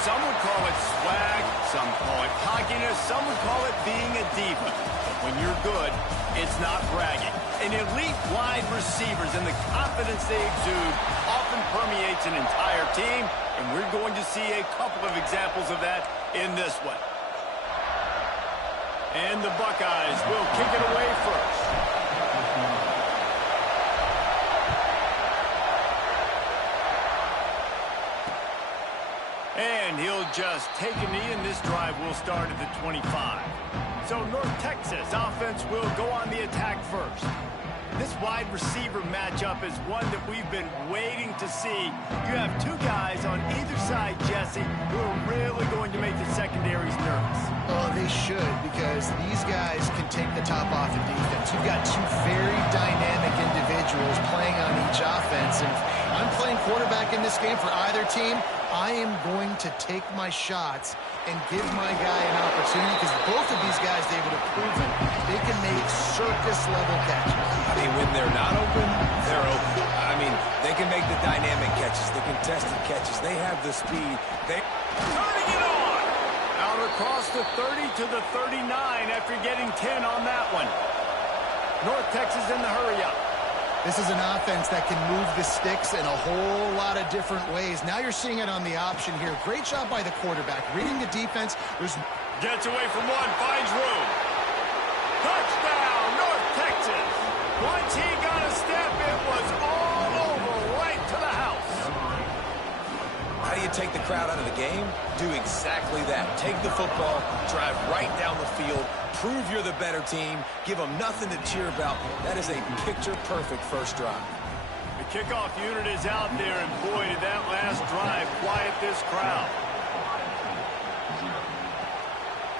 Some would call it swag, some call it cockiness, some would call it being a diva. But when you're good, it's not bragging. An elite wide receivers and the confidence they exude often permeates an entire team, and we're going to see a couple of examples of that in this one. And the Buckeyes will kick it away first. And he'll just take a knee, and this drive will start at the 25. So North Texas offense will go on the attack first. This wide receiver matchup is one that we've been waiting to see. You have two guys on either side, Jesse, who are really going to make the secondaries nervous. Oh, they should, because these guys can take the top off of defense. You've got two very dynamic individuals playing on each offense. And if I'm playing quarterback in this game for either team, I am going to take my shots and give my guy an opportunity, because both of these guys, David, have proven they can make circus-level catches. I mean, when they're not open, they're open. I mean, they can make the dynamic catches, the contested catches. They have the speed. Turning it on! Out across the 30 to the 39 after getting 10 on that one. North Texas in the hurry-up. This is an offense that can move the sticks in a whole lot of different ways. Now you're seeing it on the option here. Great job by the quarterback. Reading the defense. Gets away from one, finds room. Touchdown, North Texas. Once he got a step, it was all over, right to the house. How do you take the crowd out of the game? Do exactly that. Take the football, drive right down the field, prove you're the better team, give them nothing to cheer about. That is a picture-perfect first drive. The kickoff unit is out there, and boy, did that last drive quiet this crowd.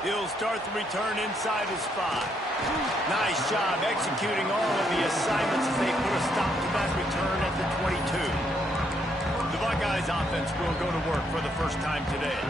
He'll start the return inside his 5. Nice job executing all of the assignments as they put a stop to that return at the 22. The Buckeyes offense will go to work for the first time today.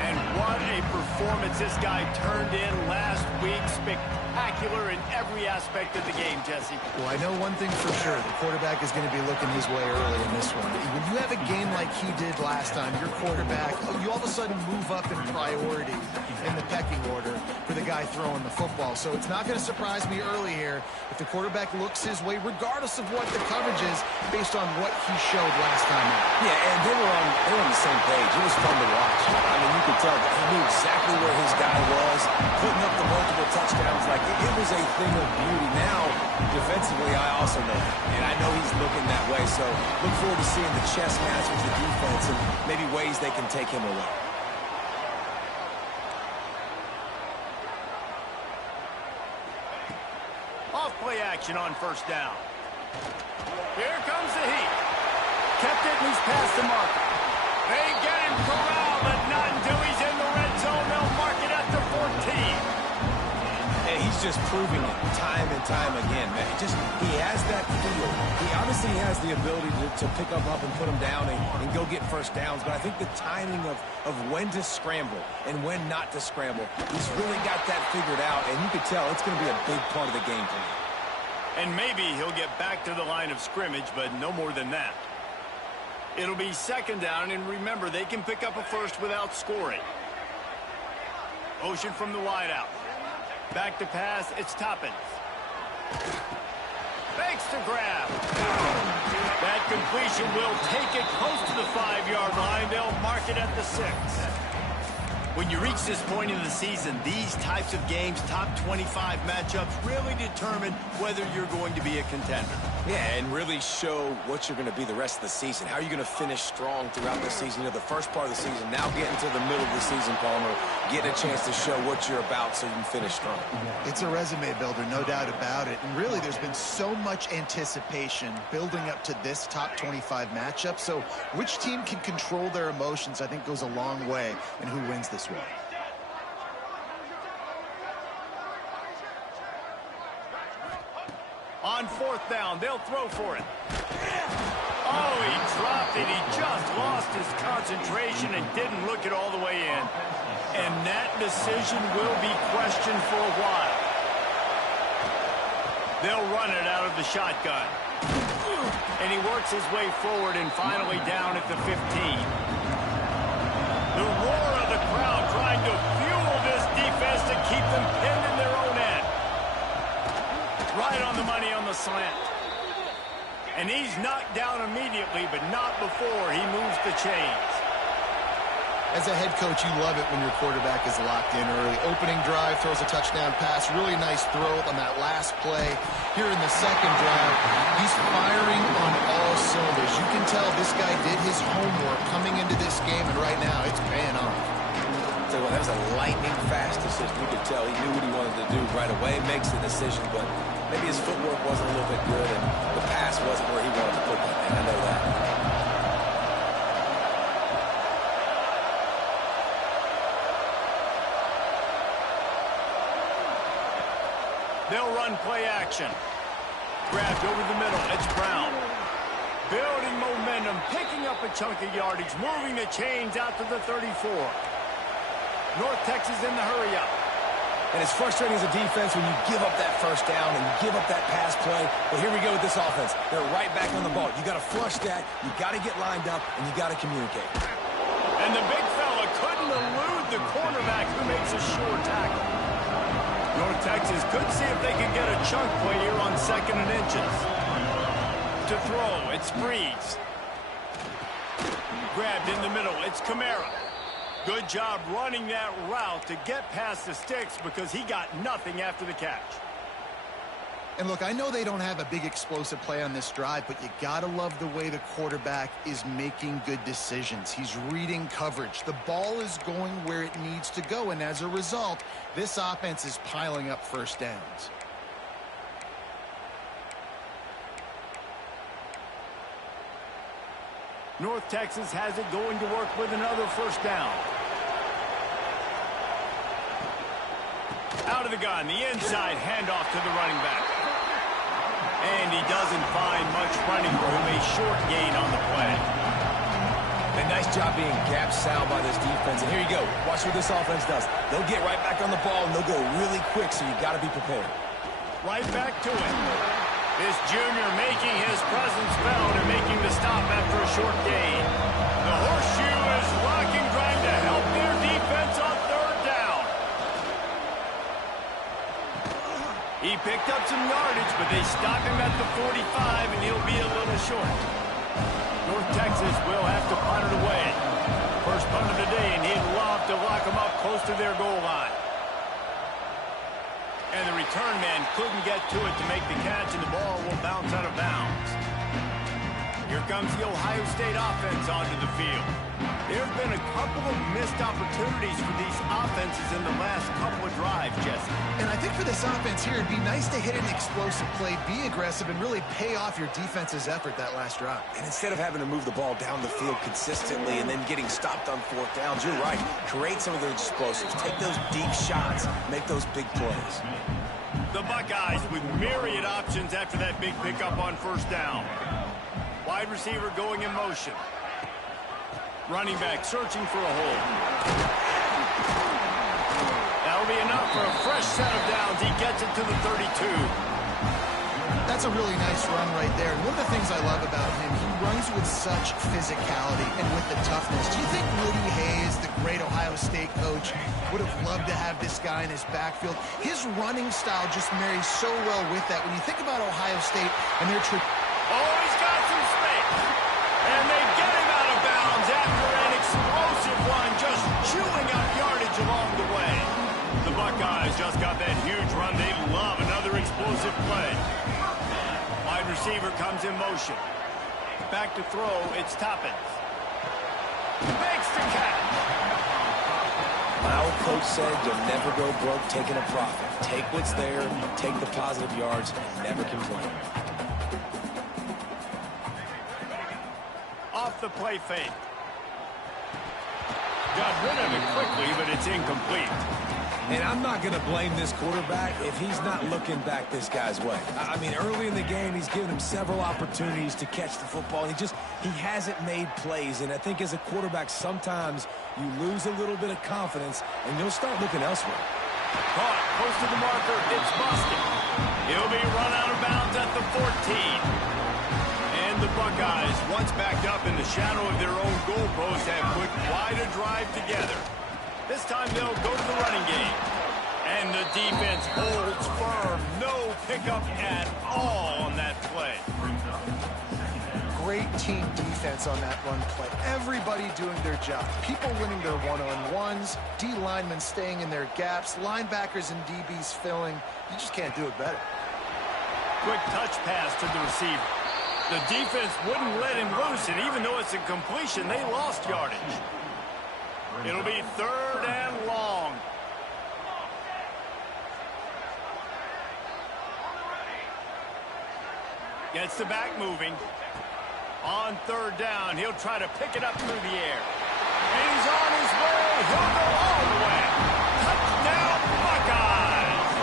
And what a performance this guy turned in last week. Spectacular in every aspect of the game, Jesse. Well, I know one thing for sure. The quarterback is going to be looking his way early in this one. When you have a game like he did last time, your quarterback, you all of a sudden move up in priority in the pecking order for the guy throwing the football. So it's not going to surprise me early here if the quarterback looks his way, regardless of what the coverage is, based on what he showed last time out. Yeah, and they were on the same page. It was fun to watch. I mean, you could tell he knew exactly where his guy was, putting up the multiple touchdowns. Like, it was a thing of beauty. Now, defensively, I also know that. And I know he's looking that way. So look forward to seeing the chess match with the defense and maybe ways they can take him away. Off-play action on first down. Here comes the heat. Kept it, and he's past the marker. They get him corralled, but not until he's in the red zone. They'll mark it at the 14. And he's just proving it time and time again, man. He has that feel. He obviously has the ability to pick up and put him down and go get first downs, but I think the timing of when to scramble and when not to scramble, he's really got that figured out, and you can tell it's going to be a big part of the game plan. And maybe he'll get back to the line of scrimmage, but no more than that. It'll be second down, and remember, they can pick up a first without scoring. Motion from the wideout. Back to pass, it's Toppins. Fakes to grab. That completion will take it close to the 5-yard line. They'll mark it at the 6. When you reach this point in the season, these types of games, top 25 matchups, really determine whether you're going to be a contender. Yeah, and really show what you're going to be the rest of the season. How are you going to finish strong throughout the season? You know, the first part of the season, now getting to the middle of the season, Palmer, getting a chance to show what you're about so you can finish strong. It's a resume builder, no doubt about it. And really, there's been so much anticipation building up to this top 25 matchup. So which team can control their emotions, I think, goes a long way in who wins this one. On fourth down, they'll throw for it. Oh, he dropped it. He just lost his concentration and didn't look it all the way in. And that decision will be questioned for a while. They'll run it out of the shotgun. And he works his way forward and finally down at the 15. The roar of the crowd trying to fuel this defense to keep them pinned in their own end. Right on the money on the slant. And he's knocked down immediately, but not before he moves the chains. As a head coach, you love it when your quarterback is locked in early. Opening drive, throws a touchdown pass. Really nice throw on that last play. Here in the second drive, he's firing on all cylinders. You can tell this guy did his homework coming into this game, and right now it's paying off. So that was a lightning-fast decision. You could tell he knew what he wanted to do right away. Makes the decision, but maybe his footwork wasn't a little bit good, and the pass wasn't where he wanted to put that thing. I know that. They'll run play action. Grabbed over the middle. It's Brown. Building momentum, picking up a chunk of yardage, moving the chains out to the 34. North Texas in the hurry-up. And it's frustrating as a defense when you give up that first down and give up that pass play. But here we go with this offense. They're right back on the ball. You got to flush that. You got to get lined up, and you got to communicate. And the big fella couldn't elude the cornerback who makes a sure tackle. North Texas could see if they could get a chunk play here on 2nd and inches. To throw, it's Breeze. Grabbed in the middle, it's Kamara. Good job running that route to get past the sticks because he got nothing after the catch. And look, I know they don't have a big explosive play on this drive, but you gotta love the way the quarterback is making good decisions. He's reading coverage. The ball is going where it needs to go, and as a result, this offense is piling up first downs. North Texas has it going to work with another first down. Out of the gun, the inside handoff to the running back. And he doesn't find much running room, a short gain on the play. A nice job being gap sound by this defense. And here you go. Watch what this offense does. They'll get right back on the ball, and they'll go really quick, so you got to be prepared. Right back to it. This junior making his presence felt and making the stop after a short gain. The horseshoe is rocking, trying to help their defense on 3rd down. He picked up some yardage, but they stop him at the 45, and he'll be a little short. North Texas will have to punt it away. First punt of the day, and he'd love to lock them up close to their goal line. And the return man couldn't get to it to make the catch, and the ball will bounce out of bounds. Here comes the Ohio State offense onto the field. There have been a couple of missed opportunities for these offenses in the last couple of drives, Jesse. And I think for this offense here, it'd be nice to hit an explosive play, be aggressive, and really pay off your defense's effort that last drive. And instead of having to move the ball down the field consistently and then getting stopped on 4th downs, you're right. Create some of those explosives. Take those deep shots. Make those big plays. The Buckeyes with myriad options after that big pickup on 1st down. Wide receiver going in motion. Running back searching for a hole. That'll be enough for a fresh set of downs. He gets it to the 32. That's a really nice run right there. And one of the things I love about him, he runs with such physicality and with the toughness. Do you think Woody Hayes, the great Ohio State coach, would have loved to have this guy in his backfield? His running style just marries so well with that. When you think about Ohio State and their trip. Oh, he's got some space. And they get him out of bounds after an explosive run, just chewing up yardage along the way. The Buckeyes just got that huge run. They love another explosive play. Wide receiver comes in motion. Back to throw, it's Toppins. Makes the catch. My old coach said you'll never go broke taking a profit. Take what's there, take the positive yards, and never complain. Off the play fake. Got rid of it quickly, but it's incomplete. And I'm not going to blame this quarterback if he's not looking back this guy's way. I mean, early in the game, he's given him several opportunities to catch the football. He hasn't made plays. And I think as a quarterback, sometimes you lose a little bit of confidence, and you'll start looking elsewhere. Caught, close to the marker, it's busted. He'll be run out of bounds at the 14. And the Buckeyes, once backed up in the shadow of their own goalpost, have put quite a drive together. This time they'll go to the running game. And the defense holds firm. No pickup at all on that play. Great team defense on that run play. Everybody doing their job. People winning their one-on-ones, D linemen staying in their gaps, linebackers and DBs filling. You just can't do it better. Quick touch pass to the receiver. The defense wouldn't let him loose, and even though it's a completion, they lost yardage. It'll be 3rd and long. Gets the back moving. On 3rd down, he'll try to pick it up through the air. And he's on his way. He'll go all the way. Touchdown, Buckeyes!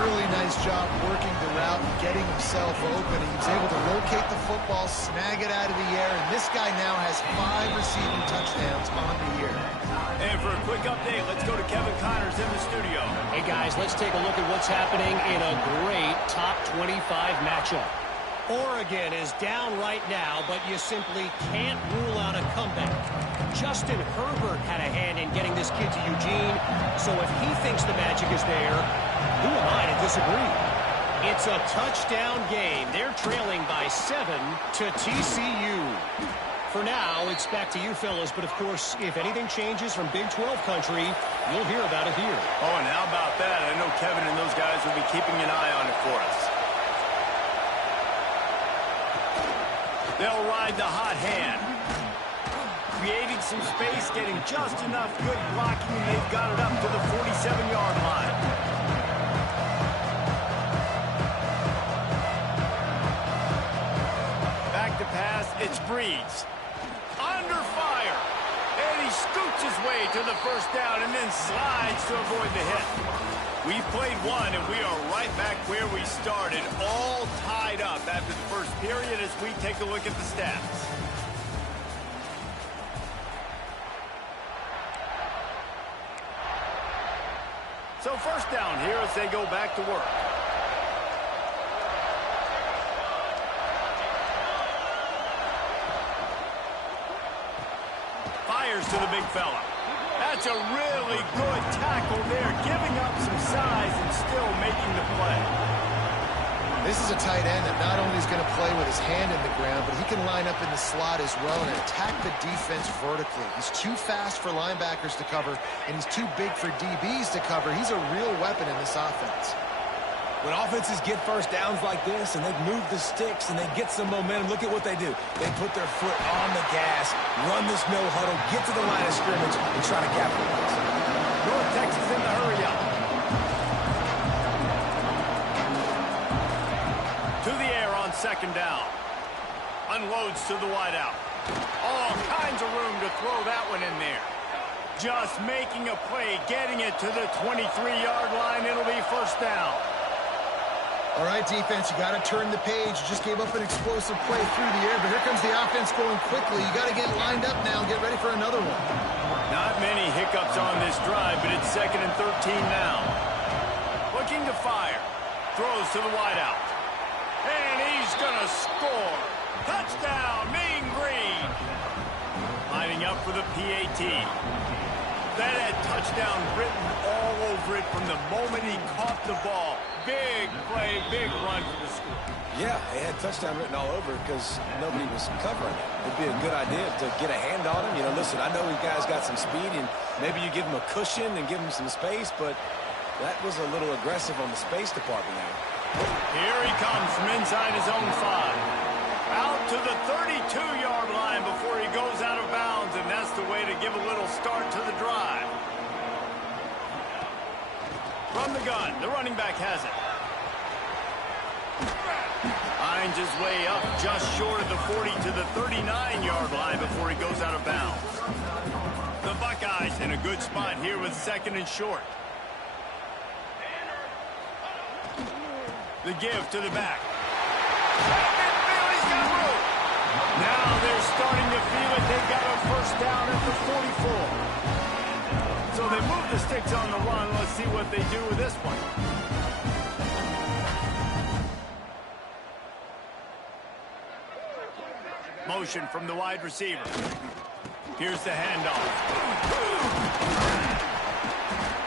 Really nice job working the route and getting himself open. He was able to locate the football, snag it out of the air, and this guy now has 5 receiving touchdowns on the year. And for a quick update, let's go to Kevin Connors in the studio. Hey, guys, let's take a look at what's happening in a great top 25 matchup. Oregon is down right now, but you simply can't rule out a comeback. Justin Herbert had a hand in getting this kid to Eugene, so if he thinks the magic is there, who am I to disagree? It's a touchdown game. They're trailing by 7 to TCU. For now, it's back to you fellas, but of course, if anything changes from Big 12 country, you'll hear about it here. Oh, and how about that? I know Kevin and those guys will be keeping an eye on it for us. They'll ride the hot hand. Creating some space, getting just enough good blocking, and they've got it up to the 47-yard line. Back to pass, it's Breeds. Under fire. And he scoots his way to the 1st down and then slides to avoid the hit. We've played one, and we are right back where we started, all tied up after the 1st period as we take a look at the stats. So 1st down here as they go back to work. Fires to the big fella. That's a really good tackle there, giving up some size and still making the play. This is a tight end that not only is going to play with his hand in the ground, but he can line up in the slot as well and attack the defense vertically. He's too fast for linebackers to cover, and he's too big for DBs to cover. He's a real weapon in this offense. When offenses get 1st downs like this and they move the sticks and they get some momentum, look at what they do. They put their foot on the gas, run this no huddle, get to the line of scrimmage, and try to capitalize. North Texas in the hurry up. To the air on 2nd down. Unloads to the wideout. All kinds of room to throw that one in there. Just making a play, getting it to the 23-yard line. It'll be 1st down. All right, defense, you got to turn the page. You just gave up an explosive play through the air, but here comes the offense going quickly. You got to get lined up now and get ready for another one. Not many hiccups on this drive, but it's 2nd and 13 now. Looking to fire. Throws to the wideout. And he's going to score. Touchdown, Mean Green. Lining up for the PAT. That had touchdown written all over it from the moment he caught the ball. Big play, big run for the score. Yeah, they had touchdown written all over because nobody was covering it. It'd be a good idea to get a hand on him. You know, listen, I know you guys got some speed, and maybe you give him a cushion and give him some space, but that was a little aggressive on the space department there. Here he comes from inside his own 5. Out to the 32-yard line before he goes out of bounds, and that's the way to give a little start to the drive. From the gun, the running back has it. Finds his way up just short of the 40 to the 39-yard line before he goes out of bounds. The Buckeyes in a good spot here with 2nd and short. The give to the back. He's got room. Now they're starting to feel it. They've got a 1st down at the 44. So they move the sticks on the run. Let's see what they do with this one. Motion from the wide receiver. Here's the handoff.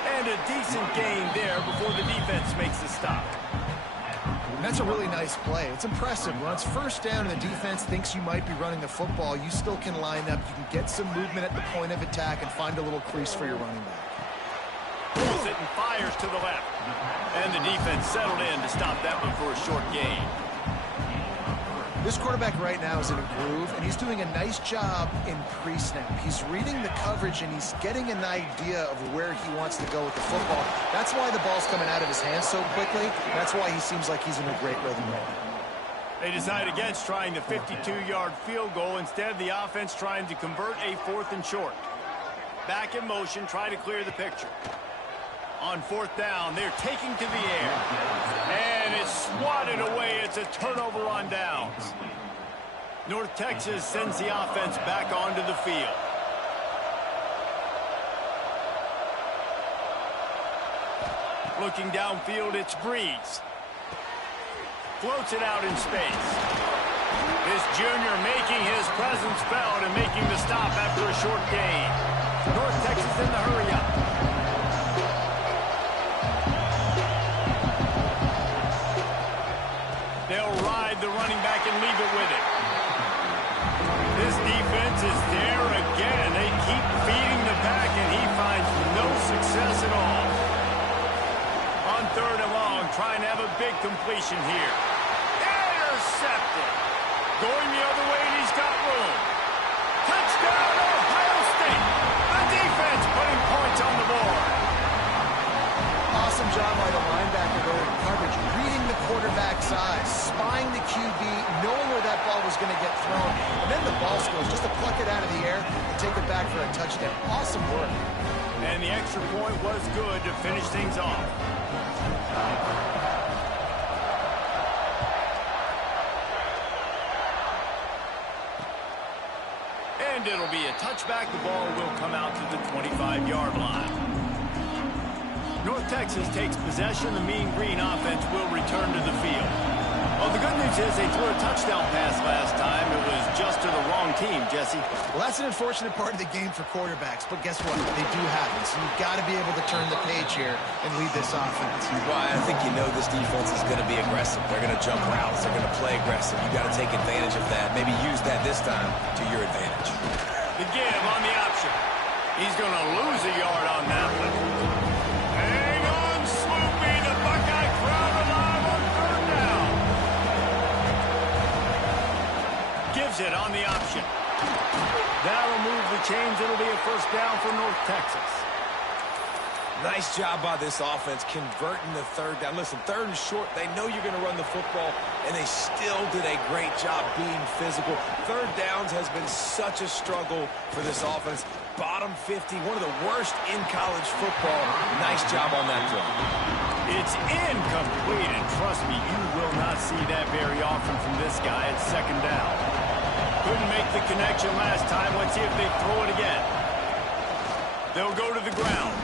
And a decent gain there before the defense makes the stop. That's a really nice play. It's impressive. When it's first down and the defense thinks you might be running the football, you still can line up. You can get some movement at the point of attack and find a little crease for your running back. Pulls it and fires to the left. And the defense settled in to stop that one for a short gain. This quarterback right now is in a groove, and he's doing a nice job in pre-snap. He's reading the coverage, and he's getting an idea of where he wants to go with the football. That's why the ball's coming out of his hands so quickly. That's why he seems like he's in a great rhythm right now. They decide against trying the 52-yard field goal. Instead, the offense trying to convert a 4th and short. Back in motion, try to clear the picture. On 4th down, they're taking to the air. And it's swatted away. It's a turnover on downs. North Texas sends the offense back onto the field. Looking downfield, it's Breeze. Floats it out in space. This junior making his presence felt and making the stop after a short gain. North Texas in the hurry up. They'll ride the running back and leave it with it. This defense is there again. They keep feeding the pack, and he finds no success at all. On 3rd and long, trying to have a big completion here. Intercepted. Going the other way, and he's got room. Touchdown, Ohio State. The defense putting points on the board. Awesome job by the linebacker there in coverage, reading the quarterback's eyes, spying the QB, knowing where that ball was going to get thrown, and then the ball scores just to pluck it out of the air and take it back for a touchdown. Awesome work. And the extra point was good to finish things off. And it'll be a touchback. The ball will come out to the 25-yard line. North Texas takes possession. The Mean Green offense will return to the field. Well, the good news is they threw a touchdown pass last time. It was just to the wrong team, Jesse. Well, that's an unfortunate part of the game for quarterbacks, but guess what? They do happen, so you've got to be able to turn the page here and lead this offense. Well, I think you know this defense is going to be aggressive. They're going to jump routes. They're going to play aggressive. You got to take advantage of that. Maybe use that this time to your advantage. The give on the option. He's going to lose a yard on that one. Hang on, Sloopy. The Buckeye crowd alive on 3rd down. Gives it on the option. That'll move the chains. It'll be a 1st down for North Texas. Nice job by this offense converting the 3rd down. Listen, 3rd and short, they know you're going to run the football, and they still did a great job being physical. 3rd downs has been such a struggle for this offense. Bottom 50, one of the worst in college football. Nice job on that throw. It's incomplete, and trust me, you will not see that very often from this guy at 2nd down. Couldn't make the connection last time. Let's see if they throw it again. They'll go to the ground.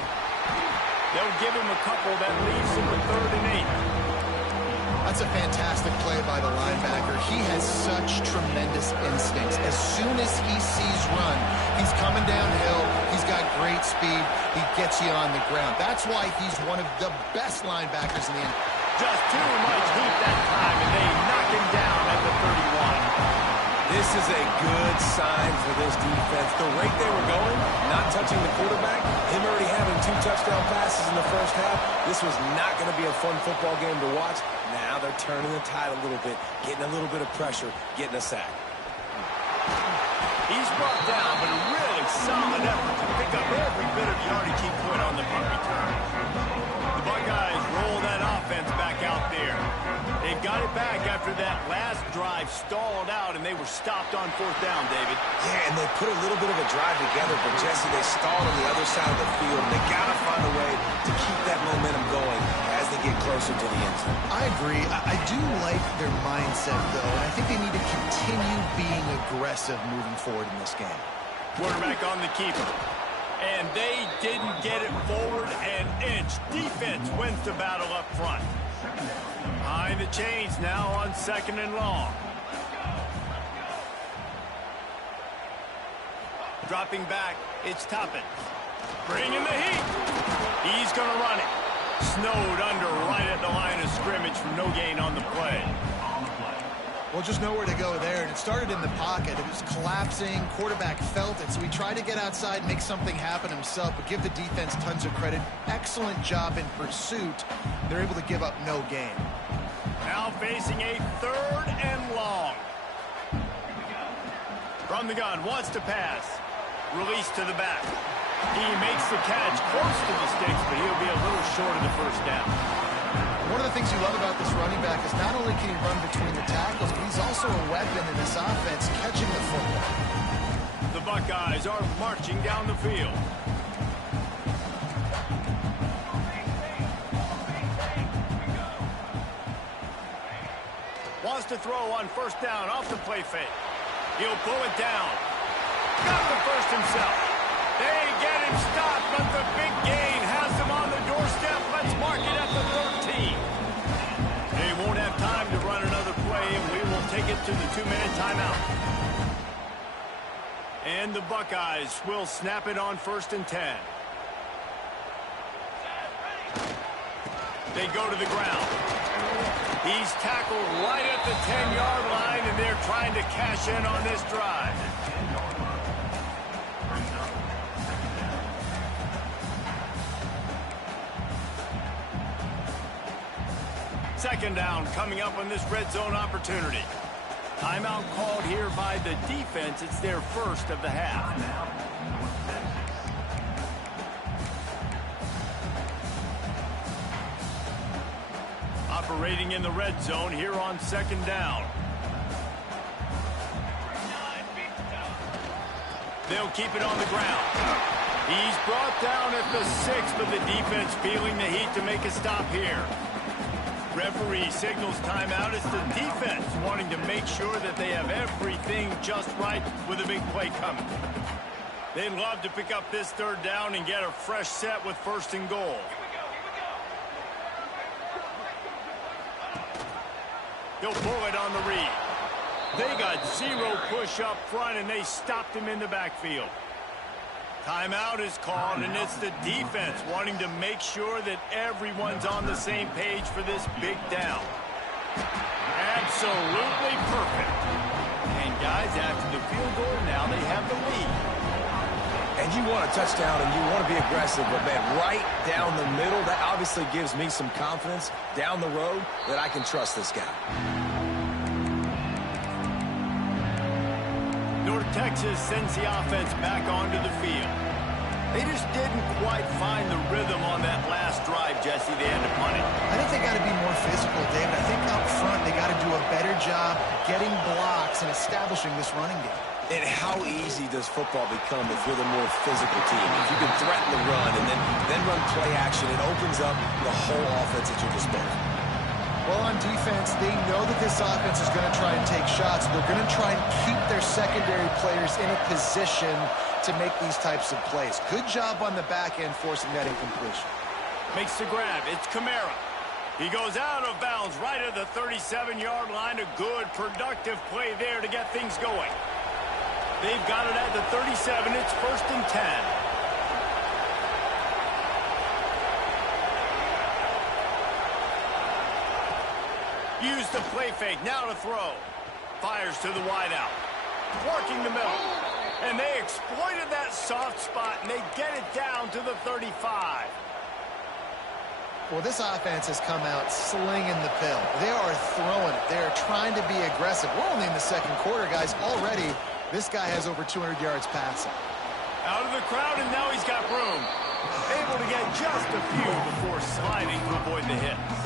They'll give him a couple that leaves him with 3rd and 8. That's a fantastic play by the linebacker. He has such tremendous instincts. As soon as he sees run, he's coming downhill. He's got great speed. He gets you on the ground. That's why he's one of the best linebackers in the NFL. Just too much heat that time, and they knock him down at the 31. This is a good sign for this defense. The rate they were going, not touching the quarterback, him already having 2 touchdown passes in the 1st half, this was not going to be a fun football game to watch. Now they're turning the tide a little bit, getting a little bit of pressure, getting a sack. He's brought down, but a really solid effort to pick up every bit of yardage he put on the punt return. The Buckeyes roll that offense back out there. They've got it back after that last drive stalled out, and they were stopped on 4th down, David. Yeah, and they put a little bit of a drive together, but Jesse, they stalled on the other side of the field, and they got to find a way to keep that momentum going as they get closer to the end zone. I agree. I do like their mindset, though, and I think they need to continue being aggressive moving forward in this game. Quarterback on the keeper. And they didn't get it forward an inch. Defense wins the battle up front. Behind the chains now on 2nd and long. Dropping back, it's Toppin. Bringing the heat. He's going to run it. Snowed under right at the line of scrimmage for no gain on the play. Well, just nowhere to go there, and it started in the pocket. It was collapsing. Quarterback felt it, so he tried to get outside, make something happen himself, but give the defense tons of credit. Excellent job in pursuit. They're able to give up no gain. Now facing a 3rd and long. From the gun, wants to pass. Release to the back. He makes the catch close to the sticks, but he'll be a little short of the first down. One of the things you love about this running back is not only can he run between the tackles, but he's also a weapon in this offense, catching the football. The Buckeyes are marching down the field. Wants to throw on 1st down off the play fake. He'll pull it down. Got the first himself. They get him stopped, but the big gain has them on the doorstep. Let's mark it at the 13. They won't have time to run another play, and we will take it to the 2-minute timeout. And the Buckeyes will snap it on 1st and 10. They go to the ground. He's tackled right at the 10-yard line, and they're trying to cash in on this drive. Second down coming up on this red zone opportunity. Timeout called here by the defense. It's their first of the half. Operating in the red zone here on 2nd down. They'll keep it on the ground. He's brought down at the 6, but the defense feeling the heat to make a stop here. Referee signals timeout. It's the defense wanting to make sure that they have everything just right with a big play coming. They'd love to pick up this 3rd down and get a fresh set with 1st and goal. He'll pull it on the read. They got 0 push up front, and they stopped him in the backfield. Timeout is called, and it's the defense wanting to make sure that everyone's on the same page for this big down. Absolutely perfect. And guys, after the field goal, now they have the lead. And you want a touchdown, and you want to be aggressive, but, man, right down the middle, that obviously gives me some confidence down the road that I can trust this guy. North Texas sends the offense back onto the field. They just didn't quite find the rhythm on that last drive, Jesse. They had to punt it. I think they got to be more physical, David. I think up front they got to do a better job getting blocks and establishing this running game. And how easy does football become if you're the more physical team? If you can threaten the run and then run play action, it opens up the whole offense at your disposal. Well, on defense, they know that this offense is going to try and take shots. They're going to try and keep their secondary players in a position to make these types of plays. Good job on the back end forcing that incompletion. Makes the grab. It's Kamara. He goes out of bounds right at the 37-yard line. A good, productive play there to get things going. They've got it at the 37. It's 1st and 10. Use the play fake, now to throw. Fires to the wideout. Working the middle. And they exploited that soft spot, and they get it down to the 35. Well, this offense has come out slinging the pill. They are throwing it. They are trying to be aggressive. We're only in the 2nd quarter, guys. Already, this guy has over 200 yards passing. Out of the crowd, and now he's got room. Able to get just a few before sliding to avoid the hits.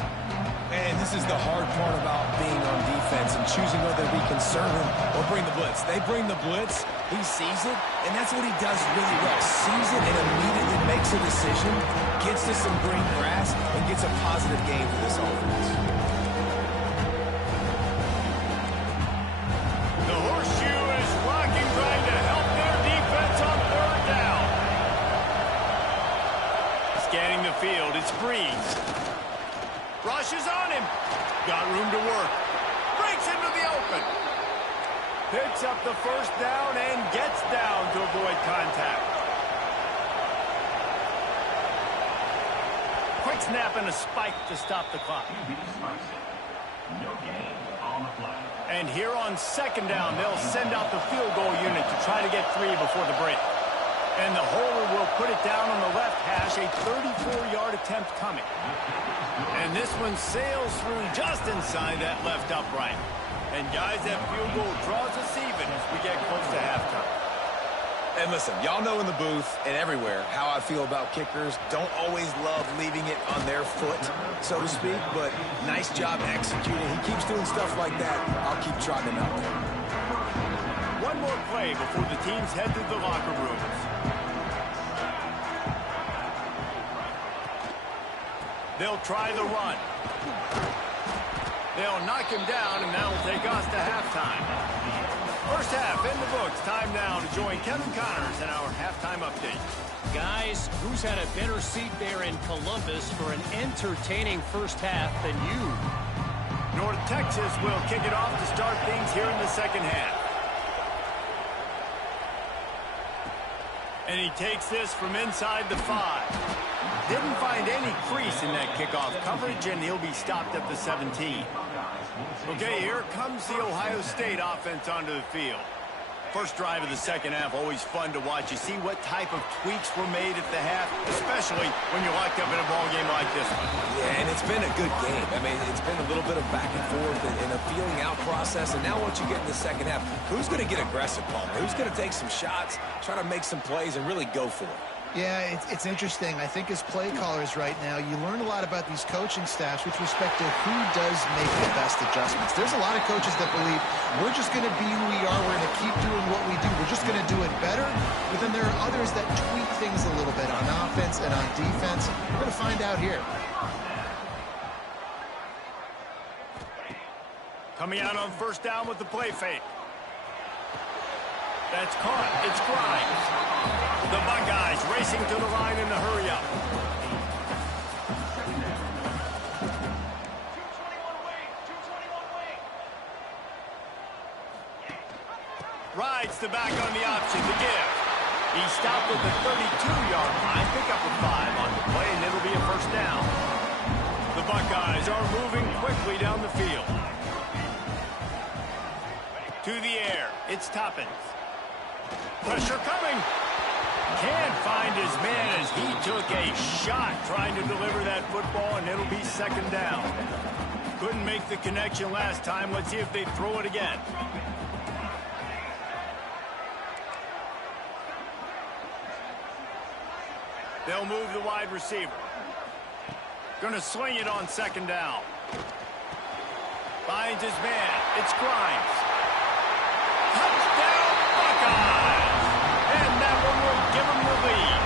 And this is the hard part about being on defense and choosing whether to be concerned or bring the blitz. They bring the blitz, he sees it, and that's what he does really well. Sees it and immediately makes a decision, gets to some green grass, and gets a positive gain for this offense. The horseshoe is rocking, trying to help their defense on 3rd down. Scanning the field, it's Breeze. Rushes on him. Got room to work. Breaks into the open. Picks up the 1st down and gets down to avoid contact. snap and a spike to stop the clock. And here on second down, they'll send out the field goal unit to try to get 3 before the break. And the holder will put it down on the left hash, a 34-yard attempt coming. And this one sails through just inside that left upright. And guys, that field goal draws us even as we get close to halftime. And listen, y'all know in the booth and everywhere how I feel about kickers. Don't always love leaving it on their foot, so to speak, but nice job executing. He keeps doing stuff like that. I'll keep trotting him out there. One more play before the teams head to the locker rooms. They'll try the run. They'll knock him down, and that'll take us to halftime. First half in the books. Time now to join Kevin Connors in our halftime update. Guys, who's had a better seat there in Columbus for an entertaining first half than you? North Texas will kick it off to start things here in the second half. And he takes this from inside the 5. Didn't find any crease in that kickoff coverage, and he'll be stopped at the 17. Okay, here comes the Ohio State offense onto the field. First drive of the second half, always fun to watch. You see what type of tweaks were made at the half, especially when you're locked up in a ball game like this one. Yeah, and it's been a good game. I mean, it's been a little bit of back and forth and a feeling out process. And now once you get in the second half, who's going to get aggressive, Palmer? Who's going to take some shots, try to make some plays, and really go for it? Yeah, it's interesting. I think as play callers right now, you learn a lot about these coaching staffs with respect to who does make the best adjustments. There's a lot of coaches that believe we're just going to be who we are. We're going to keep doing what we do. We're just going to do it better. But then there are others that tweak things a little bit on offense and on defense. We're going to find out here. Coming out on first down with the play fake. That's caught. It's Grimes. The Buckeyes racing to the line in the hurry-up. Rides the back on the option to give. He stopped at the 32-yard line. Pick up a 5 on the play, and it'll be a first down. The Buckeyes are moving quickly down the field. To the air. It's Toppins. Pressure coming. Can't find his man as he took a shot trying to deliver that football, and it'll be second down. Couldn't make the connection last time. Let's see if they throw it again. They'll move the wide receiver. Gonna swing it on second down. Finds his man. It's Grimes. Touchdown, Buckeyes! And that one will give him the lead.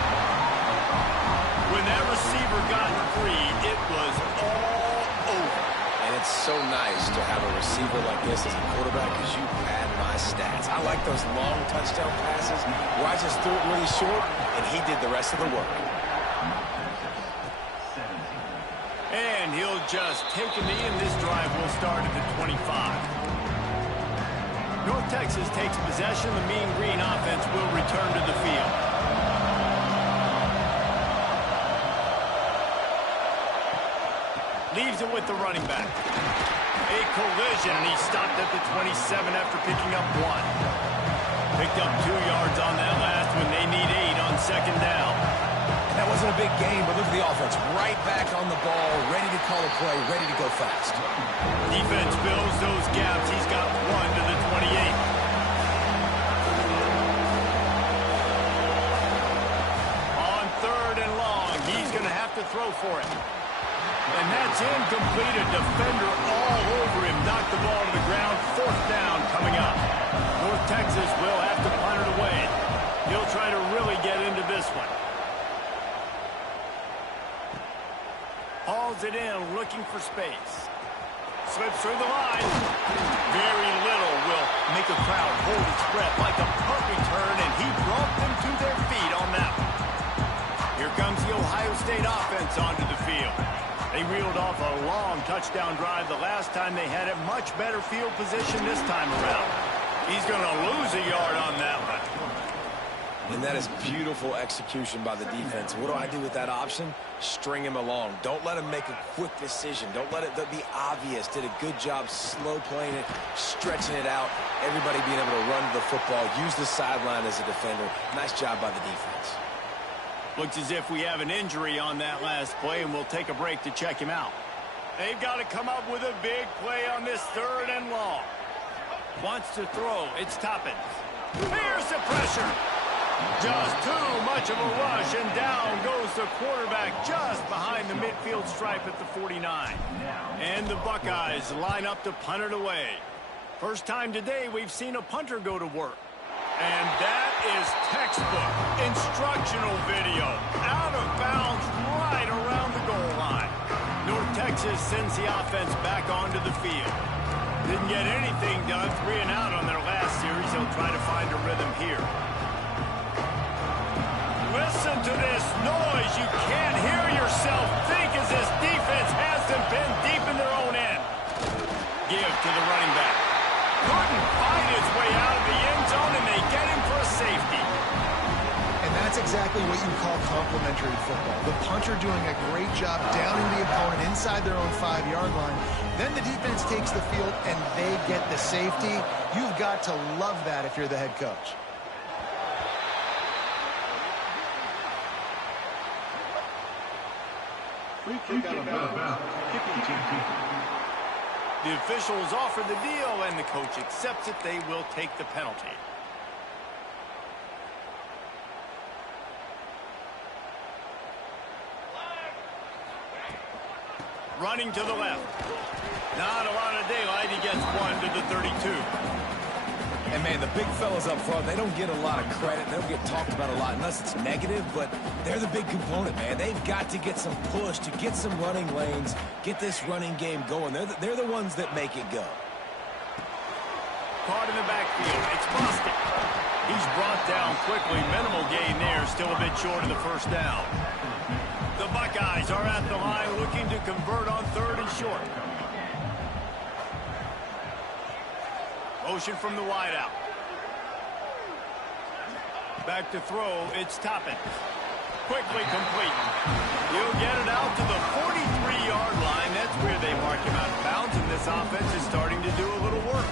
When that receiver got free, it was all over. And it's so nice to have a receiver like this as a quarterback because you pad my stats. I like those long touchdown passes where I just threw it really short and he did the rest of the work. And he'll just take a knee, and this drive will start at the 25. North Texas takes possession. The Mean Green offense will return to the field. Leaves it with the running back. A collision, and he stopped at the 27 after picking up 1. Picked up 2 yards on that last one. They need 8 on second down. That wasn't a big game, but look at the offense. Right back on the ball, ready to call a play, ready to go fast. Defense fills those gaps. He's got 1 to the 28. On third and long, he's going to have to throw for it. And that's incomplete. A defender all over him. Knocked the ball to the ground. Fourth down coming up. North Texas will have to punt it away. He'll try to really get into this one. Hauls it in, looking for space. Slips through the line. Very little will make a crowd hold its breath like a punt return, and he brought them to their feet on that one. Here comes the Ohio State offense onto the field. They reeled off a long touchdown drive the last time they had it. Much better field position this time around. He's going to lose a yard on that one. And that is beautiful execution by the defense. What do I do with that option? String him along. Don't let him make a quick decision. Don't let it be obvious. Did a good job slow playing it, stretching it out. Everybody being able to run the football, use the sideline as a defender. Nice job by the defense. Looks as if we have an injury on that last play, and we'll take a break to check him out. They've got to come up with a big play on this 3rd and long. Wants to throw. It's Toppin. Here's the pressure. Just too much of a rush, and down goes the quarterback just behind the midfield stripe at the 49. And the Buckeyes line up to punt it away. First time today we've seen a punter go to work. And that is textbook instructional video. Out of bounds right around the goal line. North Texas sends the offense back onto the field. Didn't get anything done, 3 and out on their last series. He'll try to find a rhythm here. Listen to this noise. You can't hear yourself think as this defense has them pinned deep in their own end. Give to the running back. Couldn't find his way out of the end zone, and they get him for a safety. And that's exactly what you call complementary football. The punter doing a great job downing the opponent inside their own 5-yard line. Then the defense takes the field, and they get the safety. You've got to love that if you're the head coach. The officials offer the deal, and the coach accepts it. They will take the penalty. Running to the left. Not a lot of daylight. He gets 1 to the 32. And, man, the big fellas up front, they don't get a lot of credit. They don't get talked about a lot unless it's negative, but they're the big component, man. They've got to get some push to get some running lanes, get this running game going. They're the ones that make it go. Caught in the backfield. It's Bostic. He's brought down quickly. Minimal gain there. Still a bit short of the first down. The Buckeyes are at the line looking to convert on 3rd and short. Motion from the wideout. Back to throw. It's Toppin. Quickly complete. He'll get it out to the 43-yard line. That's where they mark him out of bounds, and this offense is starting to do a little work.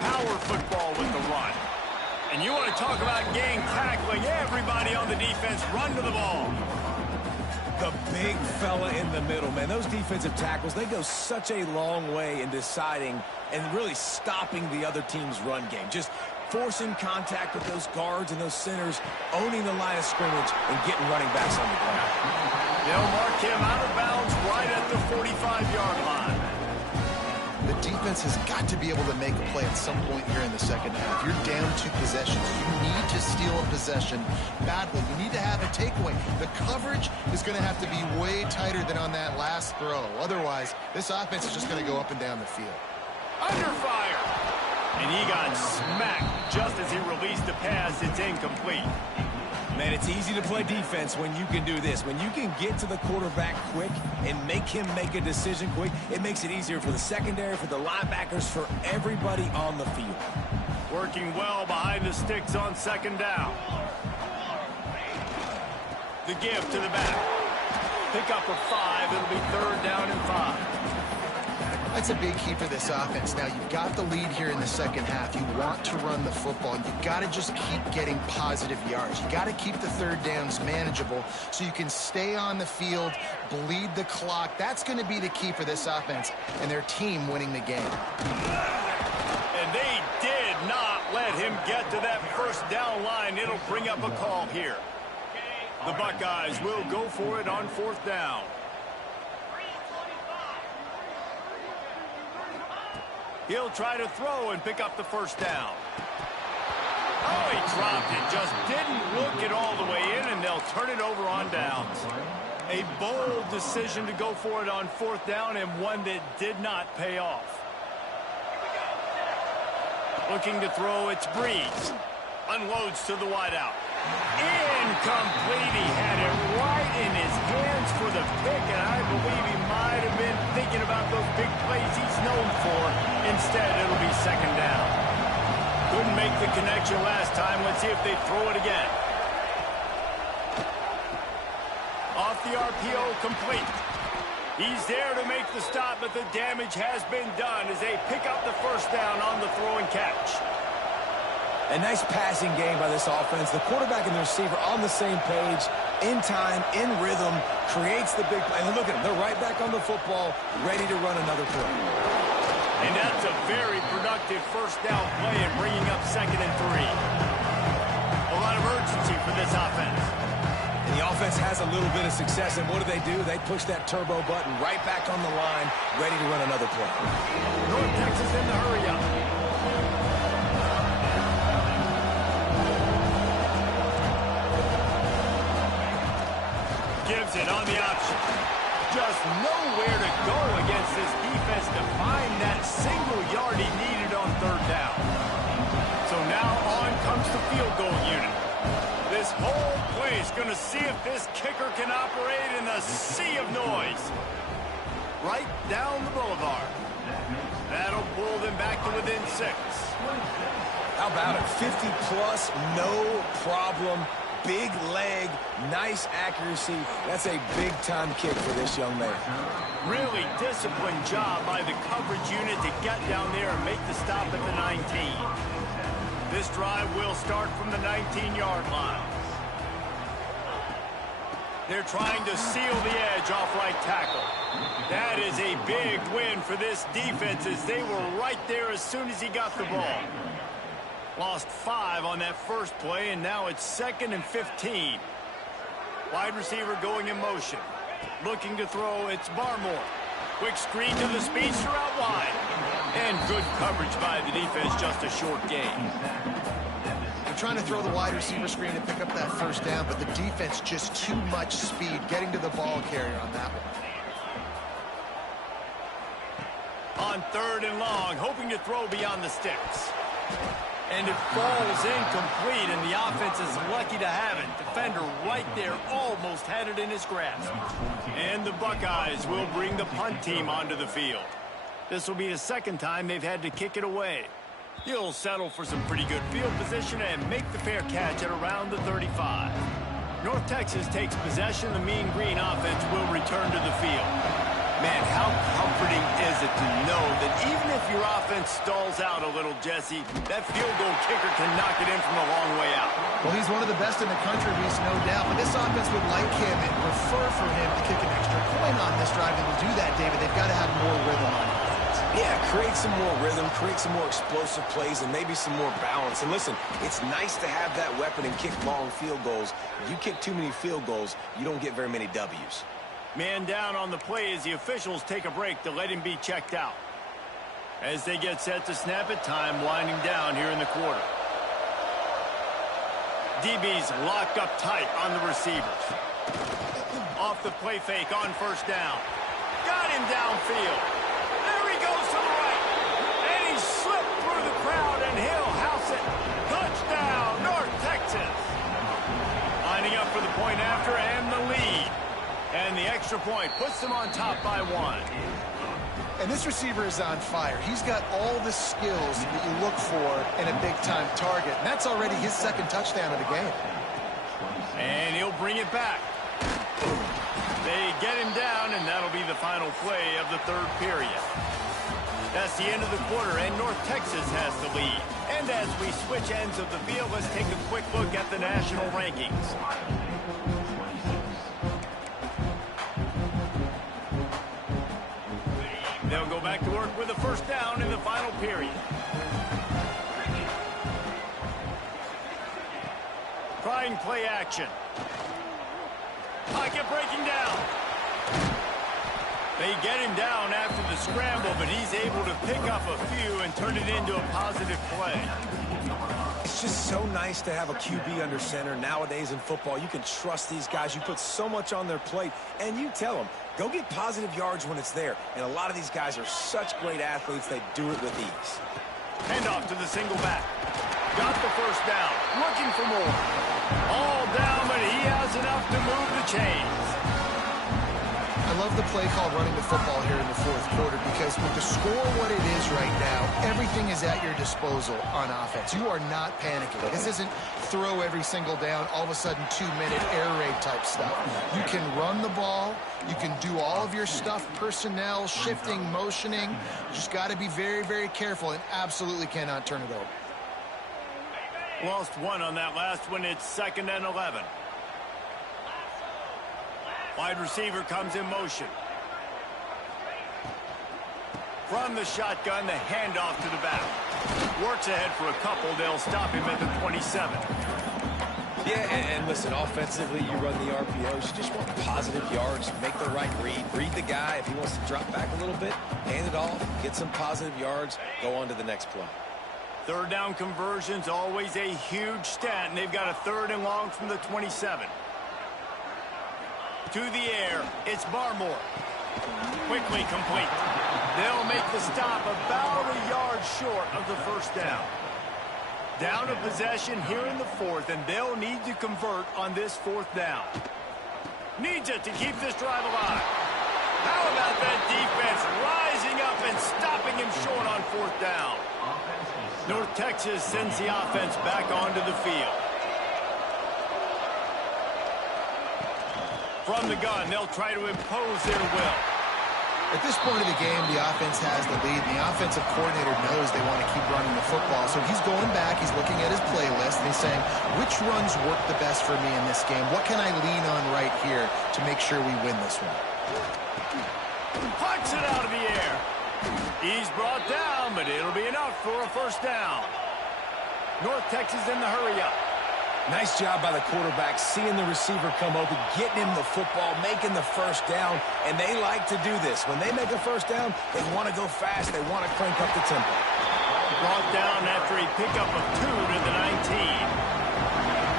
Power football with the run. And you want to talk about gang tackling. Everybody on the defense run to the ball. The big fella in the middle, man. Those defensive tackles, they go such a long way in deciding and really stopping the other team's run game. Just forcing contact with those guards and those centers, owning the line of scrimmage, and getting running backs on the ground. They'll mark him out of bounds right at the 45-yard line. The defense has got to be able to make a play at some point here in the second half. You're down 2 possessions. You need to steal a possession badly. You need to have a takeaway. The coverage is going to have to be way tighter than on that last throw. Otherwise, this offense is just going to go up and down the field. Under fire. And he got smacked just as he released the pass. It's incomplete. Man, it's easy to play defense when you can do this. When you can get to the quarterback quick and make him make a decision quick, it makes it easier for the secondary, for the linebackers, for everybody on the field. Working well behind the sticks on 2nd down. The give to the back. Pick up a 5. It'll be 3rd down and 5. That's a big key for this offense. Now, you've got the lead here in the second half. You want to run the football. You've got to just keep getting positive yards. You got to keep the 3rd downs manageable so you can stay on the field, bleed the clock. That's going to be the key for this offense and their team winning the game. And they did not let him get to that 1st down line. It'll bring up a call here. The Buckeyes will go for it on 4th down. He'll try to throw and pick up the 1st down. Oh, he dropped it. Just didn't look it all the way in, and they'll turn it over on downs. A bold decision to go for it on 4th down, and one that did not pay off. Looking to throw, it's Breeze. Unloads to the wideout. Incomplete. He had it right in his hands for the pick, and I believe he might have been thinking about those big plays he's known for. Instead, it'll be 2nd down. Couldn't make the connection last time. Let's see if they throw it again. Off the RPO, complete. He's there to make the stop, but the damage has been done as they pick up the first down on the throw and catch. A nice passing game by this offense. The quarterback and the receiver on the same page, in time, in rhythm, creates the big play. And look at them. They're right back on the football, ready to run another play. And that's a very productive first down play and bringing up 2nd and 3. A lot of urgency for this offense. And the offense has a little bit of success, and what do? They push that turbo button right back on the line, ready to run another play. North Texas in the hurry up. Gives it on the option. Just nowhere to go against this defense to find that single yard he needed on 3rd down. So now on comes the field goal unit. This whole play is going to see if this kicker can operate in the sea of noise. Right down the boulevard. That'll pull them back to within 6. How about it? 50-plus, no problem. Big leg, nice accuracy. That's a big-time kick for this young man. Really disciplined job by the coverage unit to get down there and make the stop at the 19. This drive will start from the 19-yard line. They're trying to seal the edge off right tackle. That is a big win for this defense as they were right there as soon as he got the ball. Lost 5 on that first play, and now it's 2nd and 15. Wide receiver going in motion. Looking to throw, it's Barmore. Quick screen to the speedster out wide. And good coverage by the defense, just a short gain. They're trying to throw the wide receiver screen to pick up that first down, but the defense just too much speed getting to the ball carrier on that one. On 3rd and long, hoping to throw beyond the sticks. And it falls incomplete, and the offense is lucky to have it. Defender right there almost had it in his grasp. And the Buckeyes will bring the punt team onto the field. This will be the 2nd time they've had to kick it away. He'll settle for some pretty good field position and make the fair catch at around the 35. North Texas takes possession. The Mean Green offense will return to the field. Man, how comforting is it to know that even if your offense stalls out a little, Jesse, that field goal kicker can knock it in from a long way out. Well, he's one of the best in the country, Reese, no doubt. But this offense would like him and prefer for him to kick an extra point on this drive. And to do that, David, they've got to have more rhythm on offense. Yeah, create some more rhythm, create some more explosive plays, and maybe some more balance. And listen, it's nice to have that weapon and kick long field goals. You kick too many field goals, you don't get very many W's. Man down on the play as the officials take a break to let him be checked out. As they get set to snap it, time winding down here in the quarter. DB's locked up tight on the receivers. Off the play fake on 1st down. Got him downfield. There he goes to the right. And he slipped through the crowd, and he'll house it. Touchdown, North Texas. Lining up for the point after and the lead. And the extra point puts them on top by 1. And this receiver is on fire. He's got all the skills that you look for in a big-time target. And that's already his 2nd touchdown of the game. And he'll bring it back. They get him down, and that'll be the final play of the 3rd period. That's the end of the quarter, and North Texas has the lead. And as we switch ends of the field, let's take a quick look at the national rankings. They'll go back to work with a 1st down in the final period. Trying play action. Pocket breaking down. They get him down after the scramble, but he's able to pick up a few and turn it into a positive play. It's just so nice to have a QB under center. Nowadays in football, you can trust these guys. You put so much on their plate, and you tell them, go get positive yards when it's there. And a lot of these guys are such great athletes, they do it with ease. Handoff to the single back. Got the 1st down. Looking for more. All down, but he has enough to move the chains. I love the play call running the football here in the fourth quarter because with the score what it is right now, everything is at your disposal on offense. You are not panicking. This isn't throw every single down, all of a sudden 2-minute air raid type stuff. You can run the ball. You can do all of your stuff, personnel, shifting, motioning. You just got to be very, very careful and absolutely cannot turn it over. Lost one on that last one. It's 2nd and 11. Wide receiver comes in motion. From the shotgun, the handoff to the back. Works ahead for a couple. They'll stop him at the 27. Yeah, and listen, offensively, you run the RPOs. You just want positive yards, make the right read the guy. If he wants to drop back a little bit, hand it off, get some positive yards, go on to the next play. Third down conversion's always a huge stat, and they've got a 3rd and long from the 27. To the air, it's Barmore. Quickly complete. They'll make the stop about a yard short of the first down. Down a possession here in the 4th, and they'll need to convert on this 4th down. Needs it to keep this drive alive. How about that defense rising up and stopping him short on 4th down? North Texas sends the offense back onto the field. From the gun, they'll try to impose their will. At this point of the game, the offense has the lead. The offensive coordinator knows they want to keep running the football, so he's going back, he's looking at his playlist, and he's saying, which runs work the best for me in this game? What can I lean on right here to make sure we win this one? Punch it out of the air. He's brought down, but it'll be enough for a first down. North Texas in the hurry-up. Nice job by the quarterback, seeing the receiver come open, getting him the football, making the first down, and they like to do this. When they make a first down, they want to go fast. They want to crank up the tempo. Brought down after a pickup of 2 to the 19.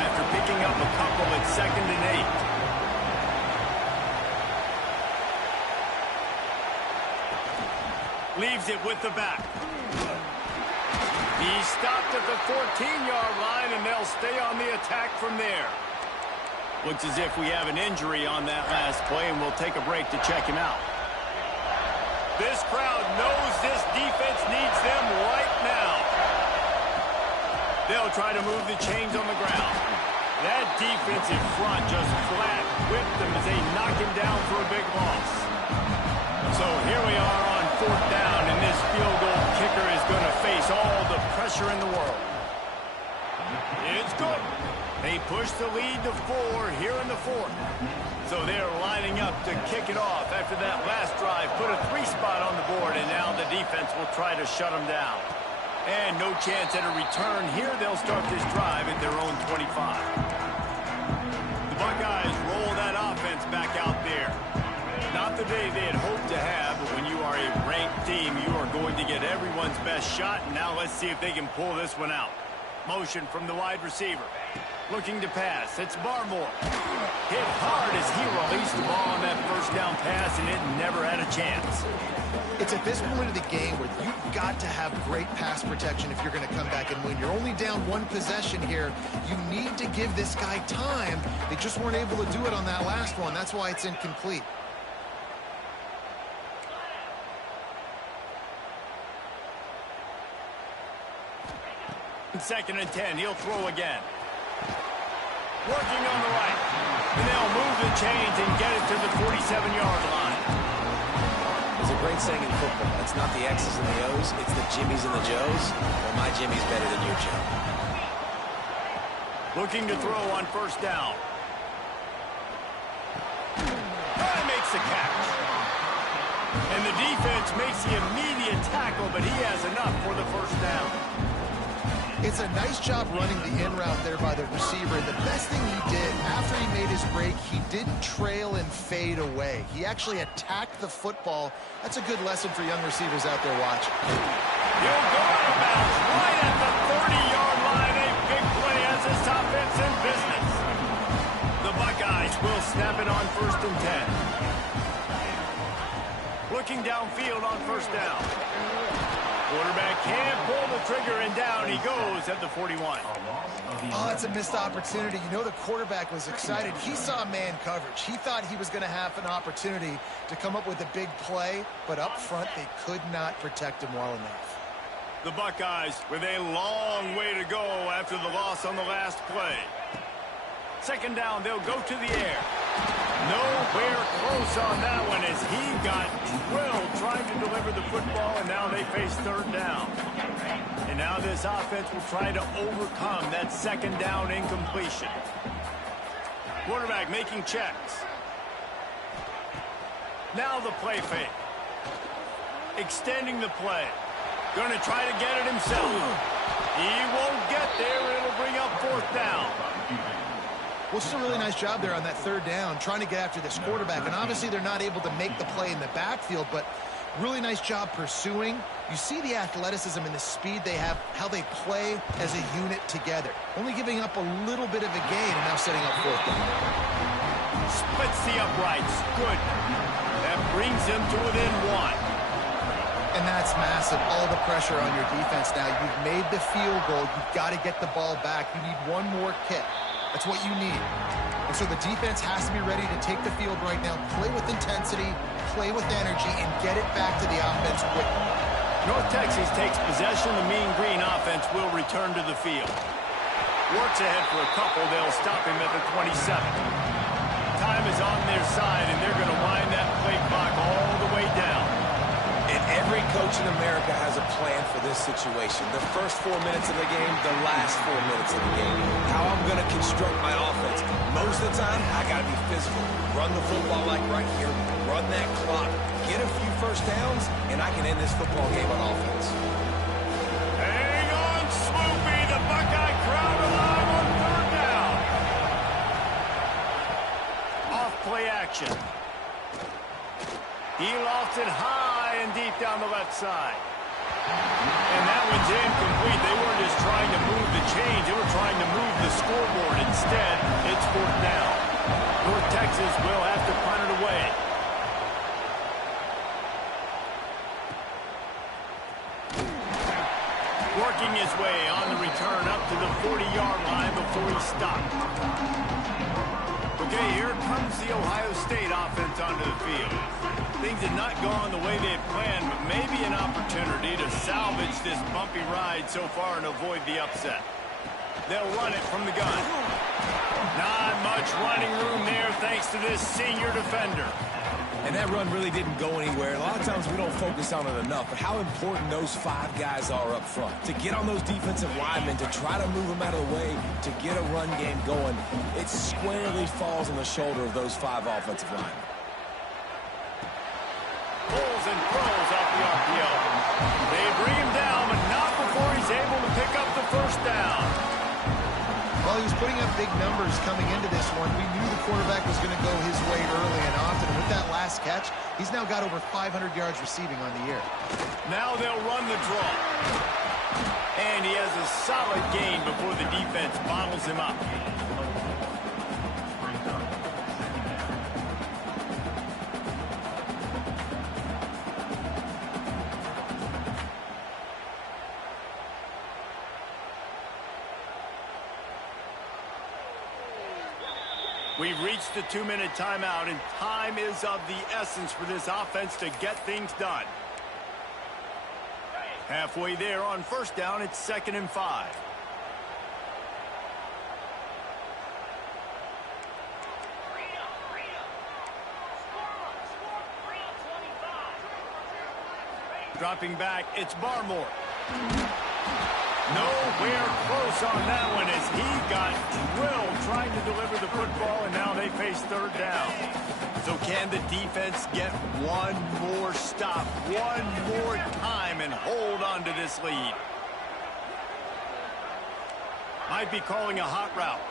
After picking up a couple at 2nd and 8. Leaves it with the back. He stopped at the 14-yard line, and they'll stay on the attack from there. Looks as if we have an injury on that last play, and we'll take a break to check him out. This crowd knows this defense needs them right now. They'll try to move the chains on the ground. That defensive front just flat whipped them as they knock him down for a big loss. So here we are on 4th down, and this field goal kicker is going to face all the pressure in the world. It's good. They push the lead to 4 here in the 4th. So they're lining up to kick it off after that last drive. Put a 3 spot on the board, and now the defense will try to shut them down. And no chance at a return here. They'll start this drive at their own 25. The Buckeyes roll that offense back out there. Not the day they had hoped to have, but when you are a ranked team, you are going to get everyone's best shot. And now let's see if they can pull this one out. Motion from the wide receiver. Looking to pass. It's Barmore. Hit hard as he released the ball on that first down pass, and it never had a chance. It's at this point of the game where you've got to have great pass protection if you're going to come back and win. You're only down 1 possession here. You need to give this guy time. They just weren't able to do it on that last one. That's why it's incomplete. 2nd and 10. He'll throw again. Working on the right. And they'll move the chains and get it to the 47-yard line. There's a great saying in football. It's not the X's and the O's. It's the Jimmies and the Joes. Well, my Jimmy's better than your Joe. Looking to throw on 1st down. Guy makes the catch. And the defense makes the immediate tackle, but he has enough for the 1st down. It's a nice job running the in route there by the receiver. The best thing he did after he made his break, he didn't trail and fade away. He actually attacked the football. That's a good lesson for young receivers out there watching. He'll go out of bounds right at the 30-yard line. A big play as this offense in business. The Buckeyes will snap it on 1st and 10. Looking downfield on 1st down. Quarterback can't pull the trigger, and down he goes at the 41. Oh, that's a missed opportunity. You know the quarterback was excited. He saw man coverage. He thought he was going to have an opportunity to come up with a big play, but up front they could not protect him well enough. The Buckeyes with a long way to go after the loss on the last play. Second down, they'll go to the air. Nowhere close on that one as he got drilled trying to deliver the football, and now they face third down. And now this offense will try to overcome that second down incompletion. Quarterback making checks. Now the play fake. Extending the play. Going to try to get it himself. He won't get there. It'll bring up fourth down. Well, it's a really nice job there on that third down, trying to get after this quarterback. And obviously they're not able to make the play in the backfield, but really nice job pursuing. You see the athleticism and the speed they have, how they play as a unit together. Only giving up a little bit of a gain and now setting up fourth down. Splits the uprights. Good. That brings him to within one. And that's massive. All the pressure on your defense now. You've made the field goal. You've got to get the ball back. You need one more kick. That's what you need. And so the defense has to be ready to take the field right now, play with intensity, play with energy, and get it back to the offense quickly. North Texas takes possession. The Mean Green offense will return to the field. Works ahead for a couple. They'll stop him at the 27. Time is on their side, and they're going to wind that play clock all the way down. And every coach in America has a plan for this situation. The first 4 minutes of the game, the last 4 minutes of the game. How I'm going to construct my offense. Most of the time, I got to be physical. Run the football like right here. Run that clock. Get a few first downs, and I can end this football game on offense. Hang on, Swoopy. The Buckeye crowd alive on third down. Off play action. He lofts it high and deep down the left side. And that one's incomplete. They weren't just trying to move the chains. They were trying to move the scoreboard. Instead, it's fourth down. North Texas will have to punt it away. Working his way on the return up to the 40-yard line before he stopped. Okay, here comes the Ohio State offense onto the field. Things had not gone the way they had planned, but maybe an opportunity to salvage this bumpy ride so far and avoid the upset. They'll run it from the gun. Not much running room there thanks to this senior defender. And that run really didn't go anywhere. A lot of times we don't focus on it enough, but how important those 5 guys are up front. To get on those defensive linemen, to try to move them out of the way, to get a run game going, it squarely falls on the shoulder of those 5 offensive linemen. Pulls and throws off the RPO. They bring him down, but not before he's able to pick up the first down. Well, he was putting up big numbers coming into this one. We knew the quarterback was going to go his way early and often. And with that last catch, he's now got over 500 yards receiving on the year. Now they'll run the draw. And he has a solid gain before the defense bottles him up. We've reached the 2-minute timeout, and time is of the essence for this offense to get things done. Halfway there on first down, it's 2nd and 5. Dropping back, it's Barmore. Nowhere close on that one as he got drilled trying to deliver the football, and now they face third down. So can the defense get one more stop, one more time, and hold on to this lead? Might be calling a hot route.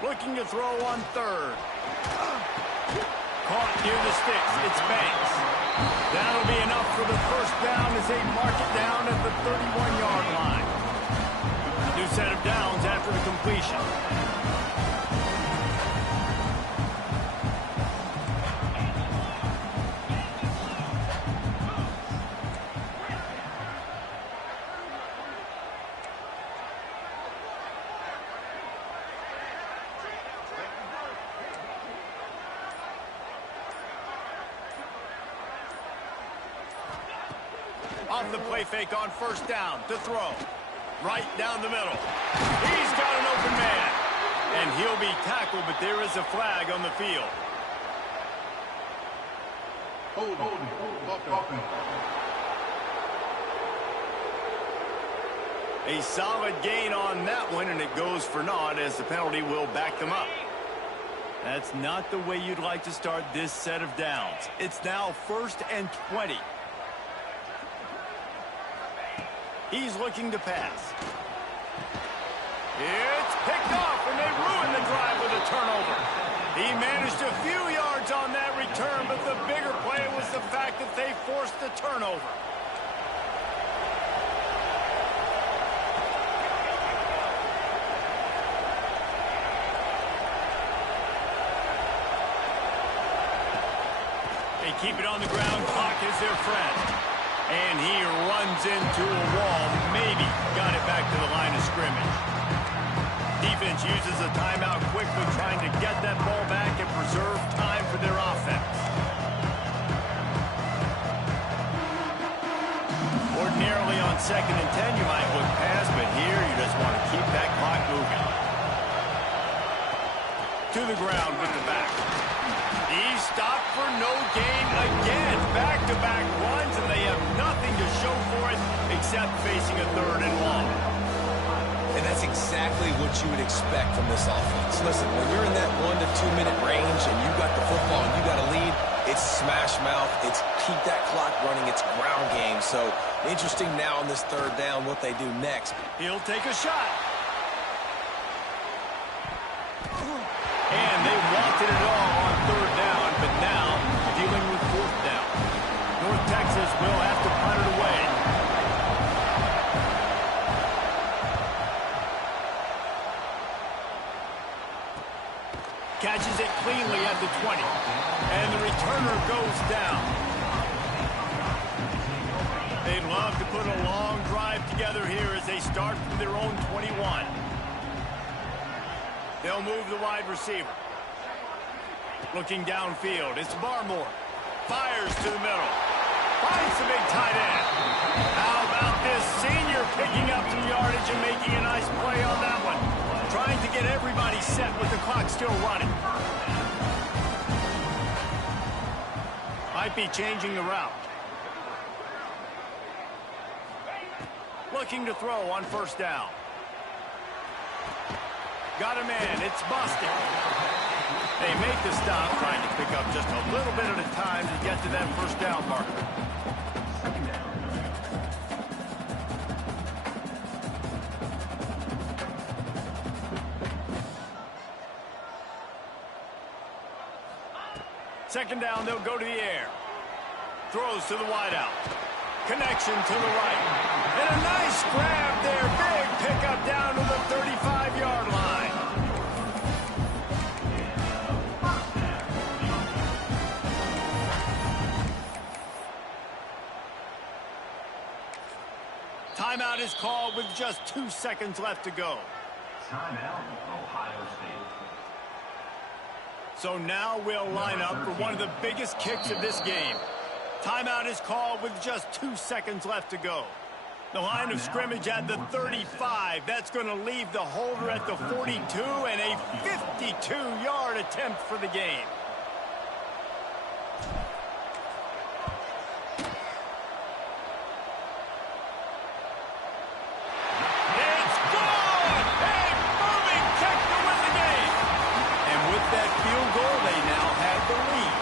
Looking to throw on third. Caught near the sticks. It's Banks. That'll be enough for the first down as they mark it down at the 31-yard line. New set of downs after the completion. Off the play fake on first down to throw. Right down the middle. He's got an open man. And he'll be tackled, but there is a flag on the field. A solid gain on that one, and it goes for naught as the penalty will back them up. That's not the way you'd like to start this set of downs. It's now 1st and 20. He's looking to pass. It's picked off, and they ruin the drive with a turnover. He managed a few yards on that return, but the bigger play was the fact that they forced the turnover. They keep it on the ground. Clock is their friend. And he runs into a wall. Maybe got it back to the line of scrimmage. Defense uses a timeout quickly, trying to get that ball back and preserve time for their offense. Ordinarily on 2nd and 10, you might look past, but here you just want to keep that clock moving. To the ground with the back. He's stopped for no gain again. Back-to-back runs, and they have nothing to show for it except facing a 3rd and long. And that's exactly what you would expect from this offense. Listen, when you're in that 1 to 2 minute range and you got the football and you got a lead, it's smash mouth, it's keep that clock running, it's ground game. So interesting now on this 3rd down what they do next. He'll take a shot. And they wanted it all on 3rd down, but now dealing with 4th down. North Texas will have to punt it away. Catches it cleanly at the 20. And the returner goes down. They'd love to put a long drive together here as they start from their own 21. They'll move the wide receiver. Looking downfield, it's Barmore. Fires to the middle. Finds the big tight end. How about this senior picking up some yardage and making a nice play on that one? Trying to get everybody set with the clock still running. Might be changing the route. Looking to throw on 1st down. Got a man. It's Boston. They make the stop, trying to pick up just a little bit at a time to get to that 1st down marker. Second down, they'll go to the air. Throws to the wideout. Connection to the right. And a nice grab there. Big pickup down to the 35-yard line. Timeout is called with just 2 seconds left to go. Timeout, Ohio State. So now we'll line up for one of the biggest kicks of this game. Timeout is called with just 2 seconds left to go. The line of scrimmage at the 35. That's going to leave the holder at the 42 and a 52-yard attempt for the game. It's good! A moving kick to win the game. And with that field goal, they now have the lead.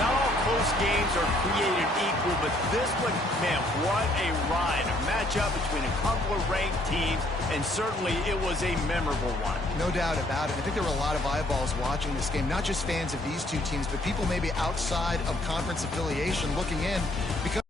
Not all close games are created equal, but this one, man, what a ride. A matchup between a couple of ranked teams, and certainly it was a memorable one. No doubt about it. I think there were a lot of eyeballs watching this game, not just fans of these two teams, but people maybe outside of conference affiliation looking in because